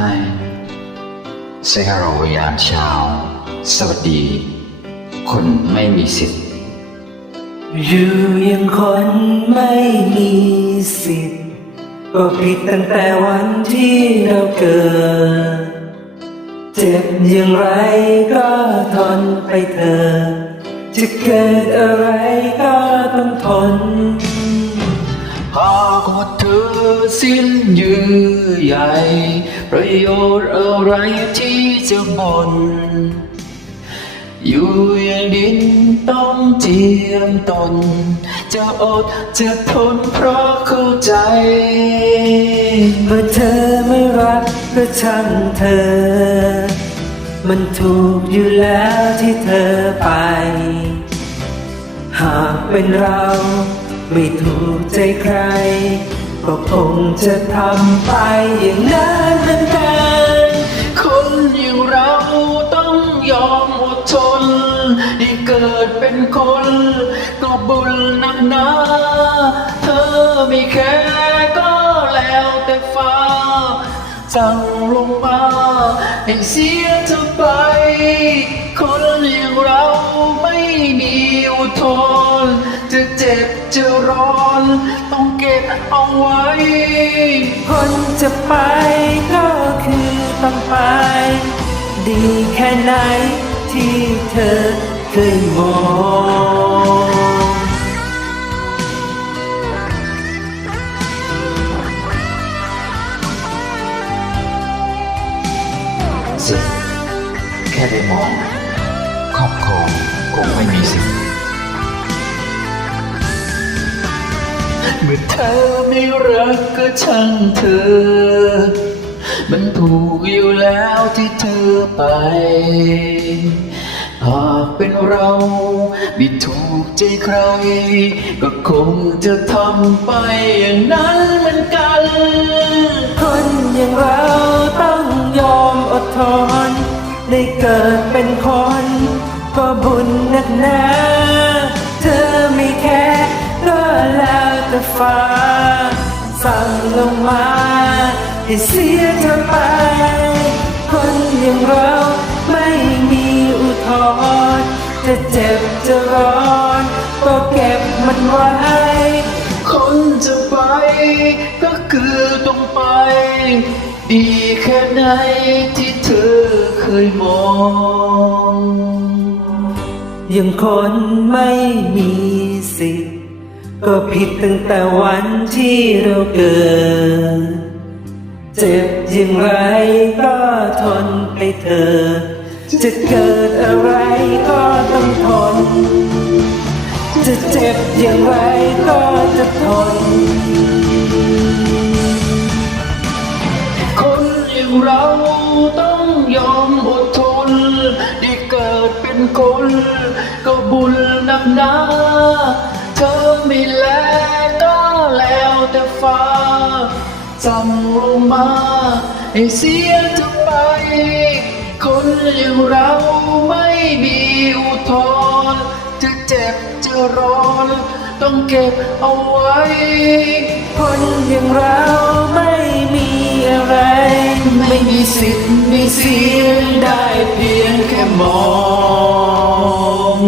Hi Say hello ยามเช้า สวัสดี คนไม่มีสิทธิ์ อยู่อยังคนไม่มีสิทธิ์ก็ผิดตั้งแต่วันที่เราเกิด เจ็บอย่างไรก็ทนไปเถอะ จะเกิดอะไรก็ต้องทนหากว่าเธอสิ้นเยือใย ประโยชน์อะไรที่จะบ่นอยู่อย่างดินต้องเจียมตน จะอดจะทนเพราะเข้าใจเมื่อเธอไม่รักก็ช่างเธอ มันถูกอยู่แล้วที่เธอไป หากเป็นเราไม่ถูกใจใคร ก็คงจะทำไปอย่างนั้นเหมือนกันคนอย่างเราต้องยอมอดทนได้เกิดเป็นคน ก็บุญนักหนาเธอไม่แค่ก็แล้วแต่ฟ้าสั่งลงมาให้เสียเธอไป คนอย่างเราไม่มีอุทธรจะเจ็บจะร้อน ต้องเก็บเอาไว้คนจะไปก็คือต้องไป ดีแค่ไหนที่เธอเคยมองสิแค่ได้มองครอบครองคงไม่มีสิทธิ์ เมื่อเธอไม่รักก็ช่างเธอ มันถูกอยู่แล้วที่เธอไป หากเป็นเราไม่ถูกใจใคร ก็คงจะทำไปอย่างนั้นเหมือนกัน คนอย่างเราต้องยอมอดทนได้เกิดเป็นคน ก็บุญนักหนา ก็แล้วแต่ฟ้าสั่งลงมาให้เสียเธอไป คนอย่างเราไม่มีอุทธรณ์จะเจ็บจะร้อนก็เก็บมันไว้ คนจะไปก็คือต้องไป ดีแค่ไหนที่เธอเคยมองยังคนไม่มีสิทธิ์ ก็ผิดตั้งแต่วันที่เราเกิด เจ็บอย่างไรก็ทนไปเถอะจะเกิดอะไรก็ต้องทน จะเจ็บอย่างไรก็จะทน คนอย่างเราต้องยอมอดทน ได้เกิดเป็นคน ก็บุญนักหนา มา ให้เสียเธอไปคนอย่างเราไม่มีอุทธรจะเจ็บจะร้อน ต้องเก็บเอาไว้ คนอย่างเราไม่มีอะไร ไม่มีสิทธิ์มีเสียงได้เพียงแค่มอง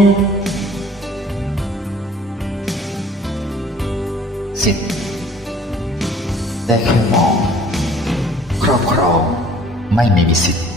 สิทธิ์ได้แค่มอง รอบครอง ไม่มีสิทธิ์